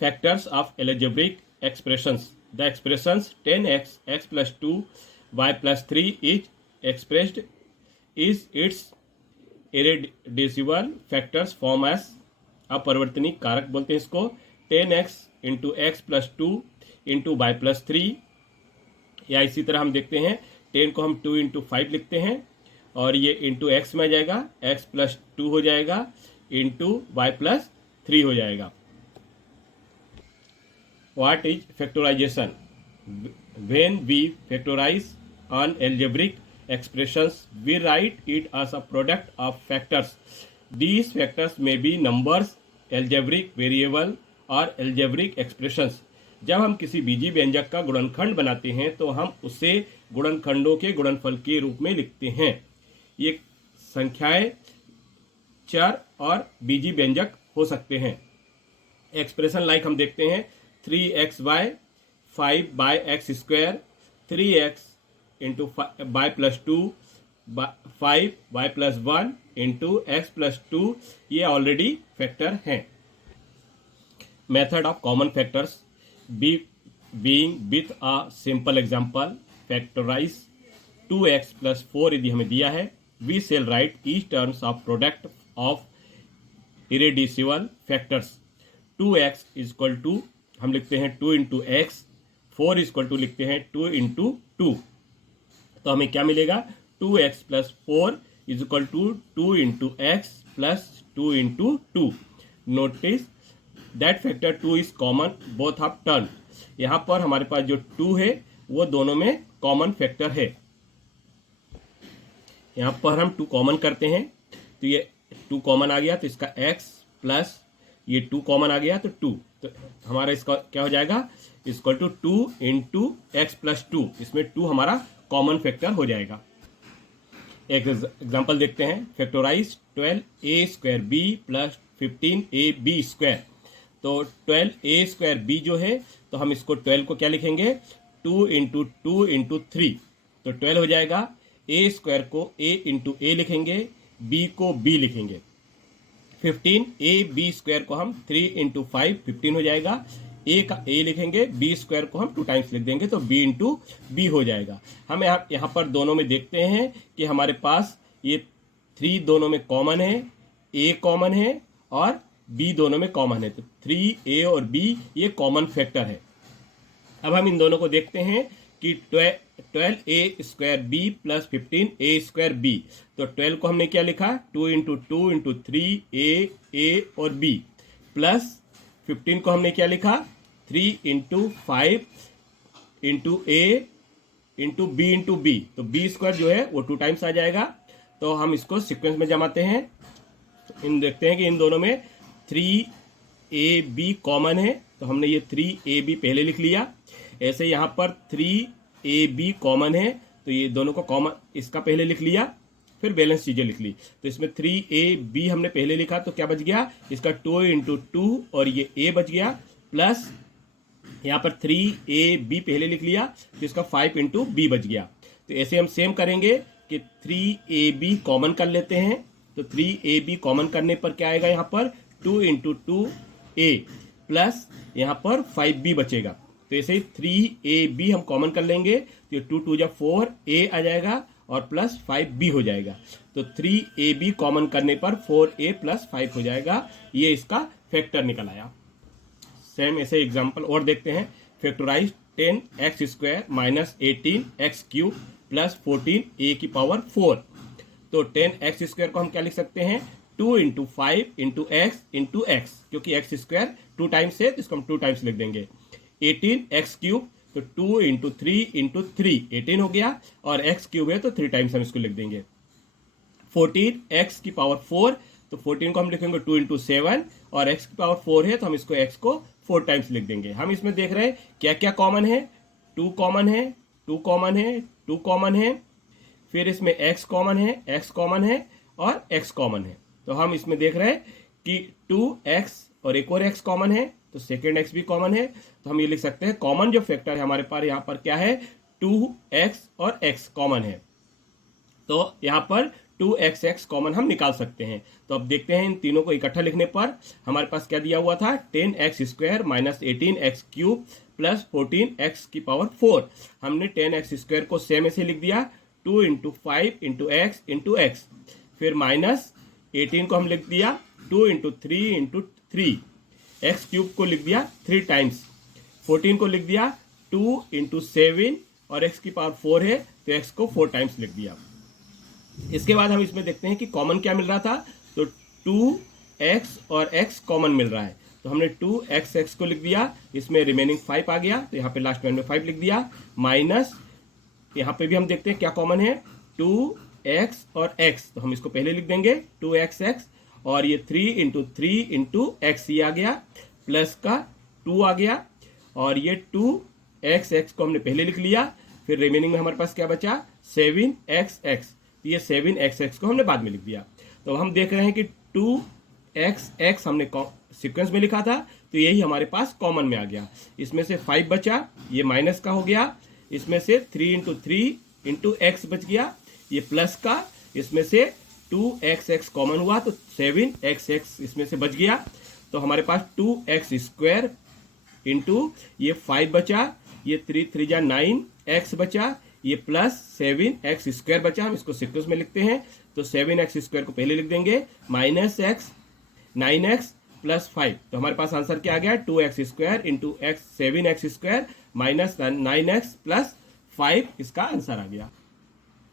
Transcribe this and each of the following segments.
factors of algebraic expressions. The expressions 10x, x plus 2, y plus 3 is expressed is its irreducible factors form as. अपरिवर्तनीय कारक बोलते हैं इसको. 10x into x plus 2 into y plus 3, या इसी तरह हम देखते हैं 10 को हम 2 इंटू 5 लिखते हैं और ये इंटू एक्स में आ जाएगा, x प्लस 2 हो जाएगा इंटू वाई प्लस 3 हो जाएगा. What is factorization? When we factorize an algebraic expressions, we write it as a product of factors. These factors may be numbers, algebraic variable और algebraic expressions. जब हम किसी बीजीय व्यंजक का गुणनखंड बनाते हैं तो हम उसे गुणनखंडों के गुणनफल के रूप में लिखते हैं. ये संख्याएं, चर और बीजीय व्यंजक हो सकते हैं. एक्सप्रेशन लाइक हम देखते हैं 3xy 5x square, 3x into y plus 2, 5y plus 1 into x plus 2, ये ऑलरेडी फैक्टर हैं. Method of common factors being with a simple example. Factorise 2x plus 4 यदि हमें दिया है, we shall write each terms of product of irreducible factors. 2x is equal to हम लिखते हैं 2 into x, 4 is equal to लिखते हैं 2 into 2. तो हमें क्या मिलेगा, 2x plus 4 is equal to 2 into x plus 2 into 2. Notice that factor 2 is common both of term. यहाँ पर हमारे पास जो 2 है वो दोनों में कॉमन फैक्टर है. यहाँ पर हम 2 कॉमन करते हैं तो ये 2 कॉमन आ गया, तो इसका x प्लस ये 2 कॉमन आ गया तो 2, तो हमारा इसका क्या हो जाएगा, equal to 2 into x plus 2. इसमें 2 हमारा कॉमन फैक्टर हो जाएगा. एक एग्जांपल देखते हैं. Factorise 12a square b plus 15ab square. तो 12a स्क्वायर बी जो है तो हम इसको 12 को क्या लिखेंगे, 2 इंटू 2 इंटू 3, तो 12 हो जाएगा. a स्क्वायर को a इंटू a लिखेंगे, b को b लिखेंगे. 15ab स्क्वायर को हम 3 इंटू 5 15 हो जाएगा. a का a लिखेंगे, b स्क्वायर को हम 2 टाइम्स लिख देंगे तो b इंटू b हो जाएगा. हम यहाँ पर दोनों में देखते हैं कि हमारे पास ये 3 दोनों में कॉमन है, a कॉमन है और b दोनों में कॉमन है, तो 3a और b ये कॉमन फैक्टर है. अब हम इन दोनों को देखते हैं कि 12a square b plus 15a square b. तो 12 को हमने क्या लिखा, 2 इंटू 2 इंटू 3a और b, प्लस 15 को हमने क्या लिखा, 3 into 5 into a into b into b. तो b स्क्वायर जो है वो 2 टाइम्स आ जाएगा. तो हम इसको सीक्वेंस में जमाते हैं. तो इन देखते हैं कि इन दोनों में 3ab कॉमन है, तो हमने ये 3ab पहले लिख लिया. ऐसे यहाँ पर 3ab कॉमन है तो ये दोनों को कॉमन इसका पहले लिख लिया, फिर बैलेंस चीजें लिख ली. तो इसमें 3ab हमने पहले लिखा तो क्या बच गया, इसका 2 इंटू 2 और ये a बच गया, प्लस यहाँ पर 3ab पहले लिख लिया तो इसका 5 इंटू b बच गया. तो ऐसे हम सेम करेंगे कि 3ab कॉमन कर लेते हैं. तो 3ab कॉमन करने पर क्या आएगा, यहाँ पर 2 इंटू 2a प्लस यहाँ पर 5b बचेगा. तो ऐसे ही 3ab हम कॉमन कर लेंगे तो 2 2 जा 4a आ जाएगा और प्लस 5b हो जाएगा. तो 3ab कॉमन करने पर 4a प्लस 5 हो जाएगा. ये इसका फैक्टर निकल आया. सेम ऐसे एग्जांपल और देखते हैं. Factorise 10x square minus 18x cube plus 14a की पावर 4. तो 10x स्क्वायर को हम क्या लिख सकते हैं, 2 into 5 into x into x, क्योंकि एक्स स्क्वायर 2 टाइम्स है तो इसको हम 2 टाइम्स लिख देंगे. 18x क्यूब तो 2 इंटू 3 इंटू 3 18 हो गया, और x क्यूब है तो 3 टाइम्स हम इसको लिख देंगे. 14x की पावर 4, तो 14 को हम लिखेंगे 2 इंटू 7, और x की पावर 4 है तो हम इसको x को 4 टाइम्स लिख देंगे. हम इसमें देख रहे हैं क्या क्या कॉमन है, 2 कॉमन है, 2 कॉमन है, 2 कॉमन है, फिर इसमें x कॉमन है, x कॉमन है और x कॉमन है. तो हम इसमें देख रहे हैं कि 2x और एक और x कॉमन है तो सेकेंड x भी कॉमन है. तो हम ये लिख सकते हैं कॉमन जो फैक्टर है हमारे पास यहाँ पर क्या है, 2x और x कॉमन है. तो यहाँ पर 2xx कॉमन हम निकाल सकते हैं। तो अब देखते हैं इन तीनों को इकट्ठा लिखने पर हमारे पास क्या दिया हुआ था, 10x² minus 18x³ plus 14x⁴। हमने 10x² को सेम ऐसे लिख दिया, 2 × 5 × x × x, फिर माइनस 18 को हम लिख दिया 2 × 3 × 3, x³ को लिख दिया 3 टाइम्स, 14 को लिख दिया 2 × 7 और x⁴ है तो x को 4 टाइम्स लिख दिया। इसके बाद हम इसमें देखते हैं कि कॉमन क्या मिल रहा था, तो 2x और x कॉमन मिल रहा है, तो हमने 2xx को लिख दिया, इसमें रिमेनिंग 5 आ गया तो यहाँ पे लास्ट में 5 लिख दिया, माइनस यहाँ पे भी हम देखते हैं क्या कॉमन है, 2x और x, तो हम इसको पहले लिख देंगे 2xx, और ये 3 × 3 × x ये आ गया, प्लस का 2 आ गया, और ये 2xx को हमने पहले लिख लिया, फिर रिमेनिंग में हमारे पास क्या बचा 7xx, ये 7xx को हमने बाद में लिख दिया। तो हम देख रहे हैं कि 2xx हमने सीक्वेंस में लिखा था तो यही हमारे पास कॉमन में आ गया। इसमें से 5 बचा, ये माइनस का हो गया, इसमें से 3 × 3 × x बच गया, ये प्लस का, इसमें से 2xx कॉमन हुआ तो 7xx इसमें से बच गया, तो हमारे पास 2x² इंटू ये 5 बचा, ये 3 3 जा 9 x बचा, ये प्लस 7x² बचा, हम इसको सीक्वेंस में लिखते हैं तो 7x² को पहले लिख देंगे, माइनस x 9x प्लस 5, तो हमारे पास आंसर क्या आ गया 2x² into x 7x² minus 9x plus 5, इसका आंसर आ गया।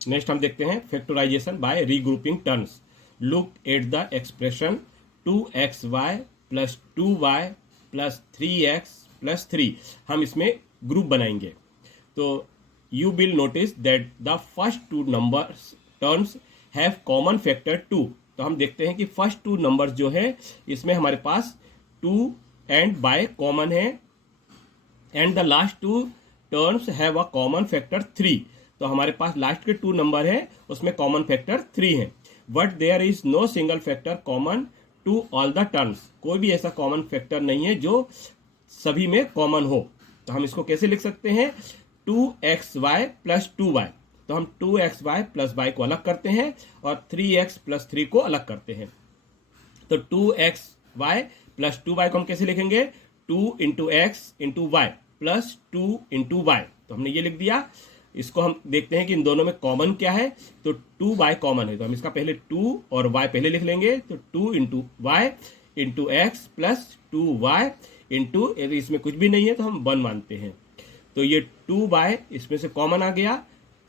नेक्स्ट हम देखते हैं factorisation by regrouping terms. Look at the expression 2xy plus 2y plus 3x plus 3, हम इसमें ग्रुप बनाएंगे। तो you will notice that the first two numbers terms have common factor 2, तो हम देखते हैं कि फर्स्ट 2 नंबर्स जो है इसमें हमारे पास 2 एंड बाय कॉमन है, and the last 2 terms have a common factor 3, तो हमारे पास लास्ट के 2 नंबर है उसमें कॉमन फैक्टर 3 है, but there is no single factor common to all the terms, कोई भी ऐसा कॉमन फैक्टर नहीं है जो सभी में कॉमन हो। तो हम इसको कैसे लिख सकते हैं, 2xy प्लस 2y, तो हम 2xy प्लस y को अलग करते हैं और 3x प्लस 3 को अलग करते हैं। तो 2xy प्लस 2y को हम कैसे लिखेंगे, 2 × x × y प्लस 2 × y, तो हमने ये लिख दिया। इसको हम देखते हैं कि इन दोनों में कॉमन क्या है, तो 2y कॉमन है, तो हम इसका पहले 2 और y पहले लिख लेंगे, तो 2 × y × x plus 2y into, इसमें कुछ भी नहीं है तो हम 1 मानते हैं, तो ये 2y इसमें से कॉमन आ गया,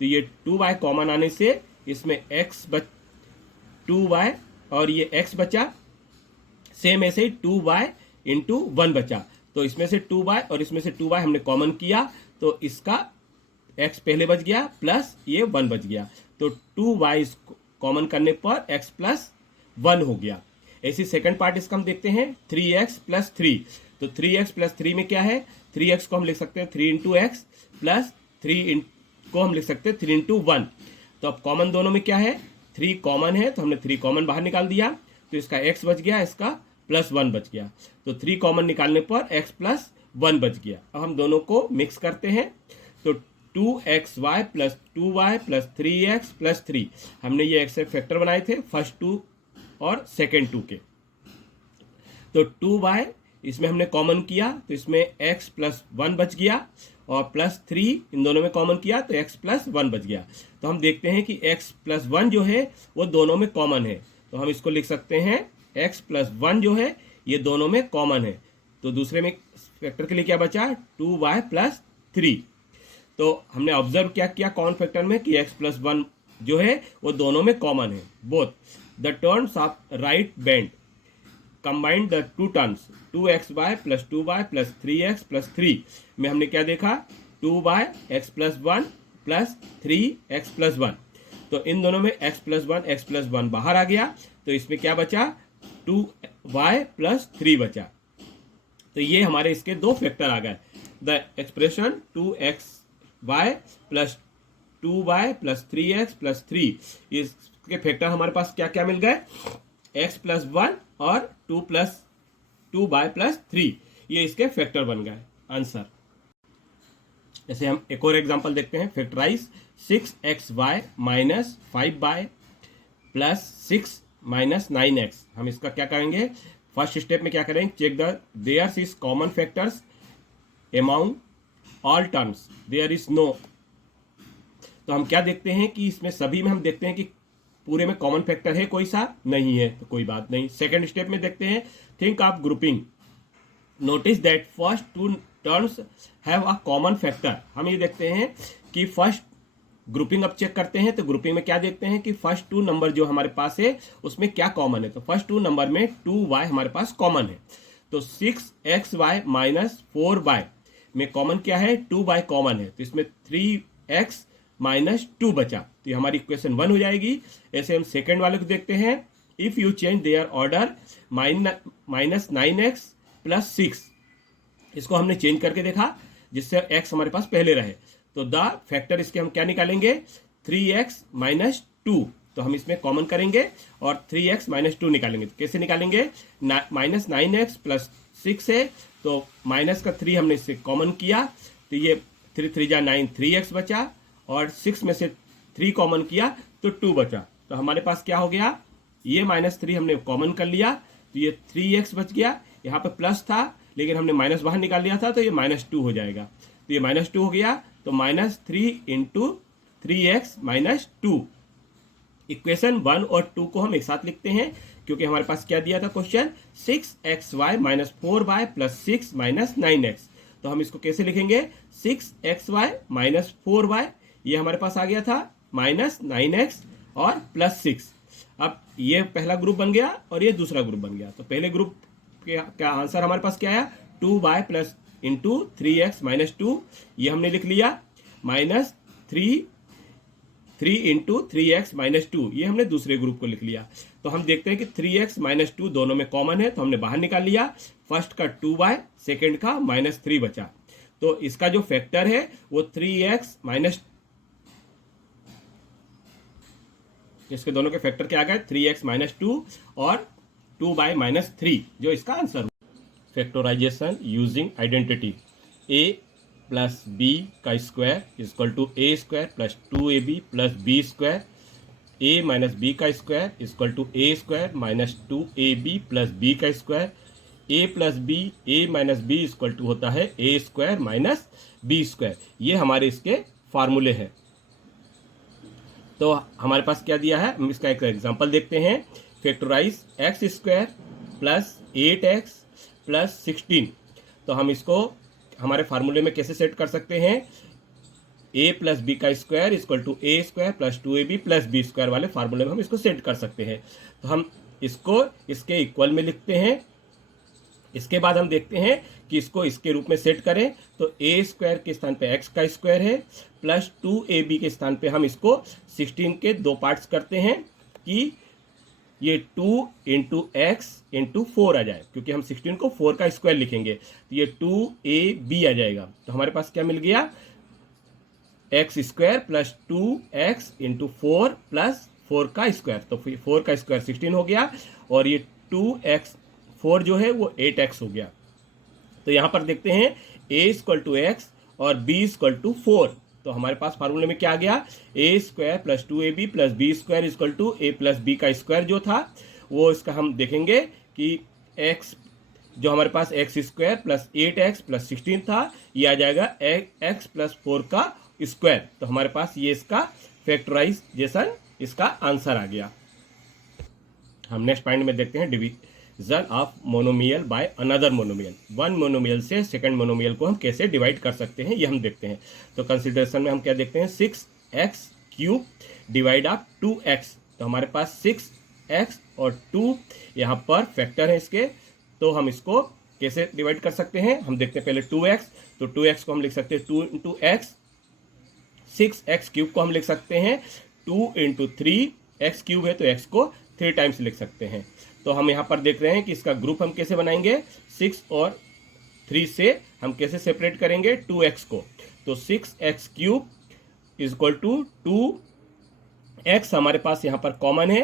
तो ये 2y कॉमन आने से इसमें x 2y और ये x बचा, सेम ऐसे ही 2y इंटू 1 बचा, तो इसमें से 2y और इसमें से 2y हमने कॉमन किया तो इसका x पहले बच गया प्लस ये 1 बच गया, तो 2y कॉमन करने पर x प्लस 1 हो गया। ऐसी सेकंड पार्ट इसका हम देखते हैं 3x प्लस 3, तो 3x प्लस 3 में क्या है, 3x को हम लिख सकते हैं 3 × x प्लस 3 को हम लिख सकते हैं 3 × 1, तो अब कॉमन दोनों में क्या है, 3 कॉमन है तो हमने 3 कॉमन बाहर निकाल दिया, तो इसका x बच गया, इसका प्लस 1 बच गया, तो 3 कॉमन निकालने पर x प्लस 1 बच गया। अब हम दोनों को मिक्स करते हैं, तो 2xy plus 2y plus 3x plus 3, हमने ये x फैक्टर बनाए थे फर्स्ट 2 और सेकेंड 2 के, तो 2y इसमें हमने कॉमन किया तो इसमें x प्लस 1 बच गया, और प्लस 3 इन दोनों में कॉमन किया तो x प्लस 1 बच गया। तो हम देखते हैं कि x प्लस 1 जो है वो दोनों में कॉमन है, तो हम इसको लिख सकते हैं x प्लस 1 जो है ये दोनों में कॉमन है, तो दूसरे में फैक्टर के लिए क्या बचा 2y प्लस 3, तो हमने ऑब्जर्व क्या किया कॉमन फैक्टर में कि x प्लस 1 जो है वो दोनों में कॉमन है। Both the terms of right band combined the 2 terms 2xy plus 2y plus 3x plus 3 में हमने क्या देखा 2y x plus 1 plus 3x plus 1, तो इन दोनों में x प्लस 1 बाहर आ गया, तो इसमें क्या बचा 2y प्लस 3 बचा, तो ये हमारे इसके 2 फैक्टर आ गए। The expression 2xy plus 2y plus 3x plus 3, इसके फैक्टर हमारे पास क्या क्या मिल गए, x प्लस 1 और 2y प्लस 3, ये इसके फैक्टर बन गए आंसर। जैसे हम एक और एग्जांपल देखते हैं, factorise 6xy minus 5y plus 6 minus 9x। हम इसका क्या करेंगे, फर्स्ट स्टेप में क्या करेंगे, check the there is common factors amount all terms there is no. तो हम क्या देखते हैं कि इसमें सभी में हम देखते हैं कि पूरे में कॉमन फैक्टर है, कोई सा नहीं है, तो कोई बात नहीं। सेकंड स्टेप में देखते हैं think of grouping, notice that first two terms have a common factor. हम ये देखते हैं कि फर्स्ट ग्रुपिंग अब चेक करते हैं, तो ग्रुपिंग में क्या देखते हैं कि फर्स्ट टू नंबर जो हमारे पास है उसमें क्या कॉमन है। तो फर्स्ट टू नंबर में 2y हमारे पास कॉमन है, तो 6xy माइनस 4y में कॉमन क्या है, 2y कॉमन है, तो इसमें 3x माइनस 2 बचा, तो ये हमारी इक्वेशन 1 हो जाएगी। ऐसे हम सेकेंड वाले को देखते हैं, if you change their order minus 9x plus 6, इसको हमने चेंज करके देखा जिससे x हमारे पास पहले रहे, तो द फैक्टर इसके हम क्या निकालेंगे, 3x माइनस 2, तो हम इसमें कॉमन करेंगे और 3x माइनस 2 निकालेंगे। तो कैसे निकालेंगे, माइनस 9x प्लस 6 है, तो माइनस का 3 हमने इससे कॉमन किया, तो ये 3 3 जा 9, 3x बचा, और 6 में से 3 कॉमन किया तो 2 बचा, तो हमारे पास क्या हो गया, ये माइनस 3 हमने कॉमन कर लिया, तो ये 3x बच गया, यहाँ पे प्लस था लेकिन हमने माइनस बाहर निकाल लिया था, तो ये माइनस 2 हो जाएगा, तो ये माइनस 2 हो गया, तो minus 3 into 3x minus 2। Equation 1 और 2 को हम एक साथ लिखते हैं क्योंकि हमारे पास क्या दिया था question, 6xy minus 4y plus 6 minus 9x। तो हम इसको कैसे लिखेंगे, 6xy माइनस 4y, ये हमारे पास आ गया था, माइनस 9x और प्लस 6। अब ये पहला ग्रुप बन गया और ये दूसरा ग्रुप बन गया, तो पहले ग्रुप का आंसर हमारे पास क्या आया, 2y plus into 3x minus 2, ये हमने लिख लिया, माइनस 3 इंटू 3x माइनस 2, ये हमने दूसरे ग्रुप को लिख लिया। तो हम देखते हैं कि 3x माइनस 2 दोनों में कॉमन है, तो हमने बाहर निकाल लिया, फर्स्ट का 2y, सेकेंड का माइनस 3 बचा, तो इसका जो फैक्टर है वो 3x माइनस, इसके दोनों के फैक्टर क्या आ गए, 3x माइनस 2 और 2y माइनस 3, जो इसका आंसर। Factorisation using identity, a plus B का square equal to A square plus 2ab plus B square, a minus B का square equal to A square minus 2ab plus B का square, a plus B, a minus B equal to होता है A square minus B square. ये हमारे इसके फार्मूले हैं। तो हमारे पास क्या दिया है, हम इसका एक एग्जांपल देखते हैं, factorise x square plus 8x plus 16। तो हम इसको हमारे फार्मूले में कैसे सेट कर सकते हैं, a प्लस बी का square equal to A square plus 2ab plus B square वाले फार्मूले में हम इसको सेट कर सकते हैं। तो हम इसको इसके इक्वल में लिखते हैं, इसके बाद हम देखते हैं कि इसको इसके रूप में सेट करें, तो ए स्क्वायर के स्थान पे एक्स का स्क्वायर है प्लस 2ab के स्थान पे हम इसको 16 के 2 पार्ट्स करते हैं कि ये 2 इंटू एक्स इंटू 4 आ जाए, क्योंकि हम 16 को 4 का स्क्वायर लिखेंगे, तो ये 2ab आ जाएगा। तो हमारे पास क्या मिल गया, x square plus 2x into 4 plus 4 का स्क्वायर, तो 4 का स्क्वायर 16 हो गया, और ये 2x 4 जो है वो 8x हो गया। तो यहाँ पर देखते हैं a इक्वल टू एक्स और b इक्वल टू 4, तो हमारे पास फार्मूले में क्या आ गया, A square plus 2ab plus B square equal to A plus B का स्क्वायर जो था वो, इसका हम देखेंगे कि x जो हमारे पास X square plus 8x plus 16 था, ये आ जाएगा x प्लस 4 का स्क्वायर। तो हमारे पास ये इसका फैक्टराइजेशन, इसका आंसर आ गया। हम नेक्स्ट पॉइंट में देखते हैं division of monomial by another monomial, one monomial से सेकंड मोनोमियल को हम कैसे डिवाइड कर सकते हैं, ये हम देखते हैं। तो कंसिडरेशन में हम क्या देखते हैं, 6x cube divide of 2x, तो हमारे पास 6x और 2 यहाँ पर फैक्टर है इसके, तो हम इसको कैसे डिवाइड कर सकते हैं, हम देखते हैं पहले 2x, तो 2x को हम लिख सकते हैं 2 इंटू एक्स, 6x क्यूब को हम लिख सकते हैं 2 इंटू 3x क्यूब है तो x को 3 टाइम्स लिख सकते हैं। तो हम यहाँ पर देख रहे हैं कि इसका ग्रुप हम कैसे बनाएंगे, 6 और 3 से हम कैसे सेपरेट करेंगे 2x को, तो 6x cube equal to 2x हमारे पास यहाँ पर कॉमन है,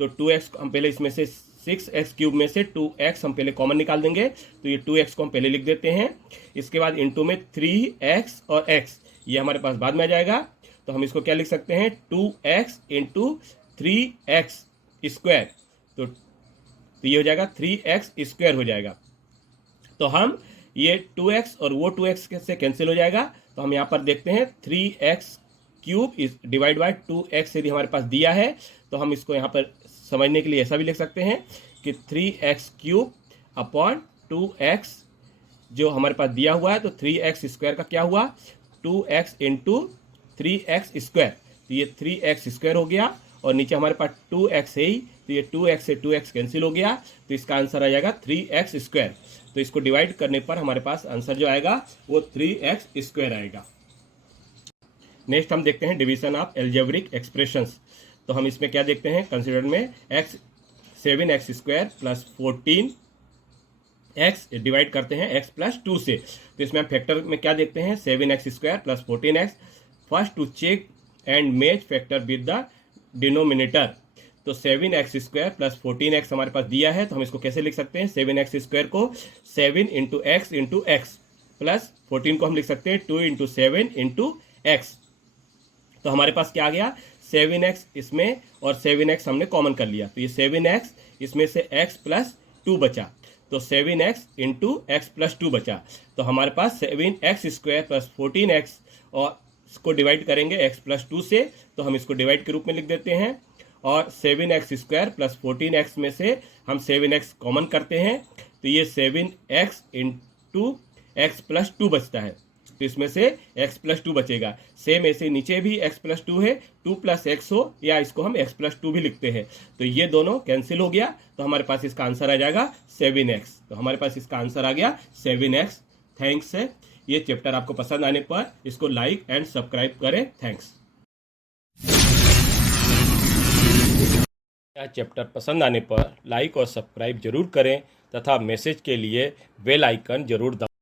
तो 2x हम पहले इसमें से 6x क्यूब में से 2x हम पहले कॉमन निकाल देंगे, तो ये 2x को हम पहले लिख देते हैं। इसके बाद इंटू में 3x और x, ये हमारे पास बाद में आ जाएगा, तो हम इसको क्या लिख सकते हैं, 2x इंटू 3x स्क्वायर, तो ये हो जाएगा 3x स्क्वायर हो जाएगा। तो हम ये 2x और वो 2x से कैंसिल हो जाएगा, तो हम यहाँ पर देखते हैं 3x क्यूब इस डिवाइड बाय 2x यदि हमारे पास दिया है तो हम इसको यहाँ पर समझने के लिए ऐसा भी लिख सकते हैं कि 3x क्यूब अपॉन 2x जो हमारे पास दिया हुआ है, तो 3x स्क्वायर का क्या हुआ 2x इंटू 3x स्क्वायर, तो ये 3x स्क्वायर हो गया और नीचे हमारे पास 2x है ही, तो ये 2x से 2x कैंसिल हो गया, तो इसका आंसर आ जाएगा 3x स्क्वायर। तो इसको डिवाइड करने पर हमारे पास आंसर जो आएगा वो 3x स्क्वायर आएगा। नेक्स्ट हम देखते हैं डिवीजन ऑफ एल्जेब्रिक एक्सप्रेशंस। तो हम इसमें क्या देखते हैं, कंसिडर में 7x square plus 14x divide करते हैं x प्लस 2 से। तो इसमें हम फैक्टर में क्या देखते हैं 7x square plus 14x, first to check and match factor with the denominator. तो 7x स्क्वायर प्लस 14x हमारे पास दिया है, तो हम इसको कैसे लिख सकते हैं 7x स्क्वायर को 7 इंटू x प्लस 14 को हम लिख सकते हैं 2 इंटू 7 इंटू x। तो हमारे पास क्या आ गया 7x इसमें और 7x हमने कॉमन कर लिया, तो ये 7x इसमें से x प्लस 2 बचा, तो 7x इंटू x प्लस 2 बचा। तो हमारे पास 7x स्क्वायर प्लस 14x और इसको डिवाइड करेंगे x प्लस 2 से, तो हम इसको डिवाइड के रूप में लिख देते हैं और 7x स्क्वायर प्लस 14x में से हम 7x कॉमन करते हैं, तो ये 7x इंटू x प्लस 2 बचता है, तो इसमें से x प्लस 2 बचेगा। सेम ऐसे नीचे भी x प्लस 2 है, 2 प्लस x हो या इसको हम x प्लस 2 भी लिखते हैं, तो ये दोनों कैंसिल हो गया, तो हमारे पास इसका आंसर आ जाएगा 7x। तो हमारे पास इसका आंसर आ गया 7x। थैंक्स है। ये चैप्टर आपको पसंद आने पर इसको लाइक एंड सब्सक्राइब करें। थैंक्स। यह चैप्टर पसंद आने पर लाइक और सब्सक्राइब जरूर करें तथा मैसेज के लिए बेल आइकन जरूर दबाएं।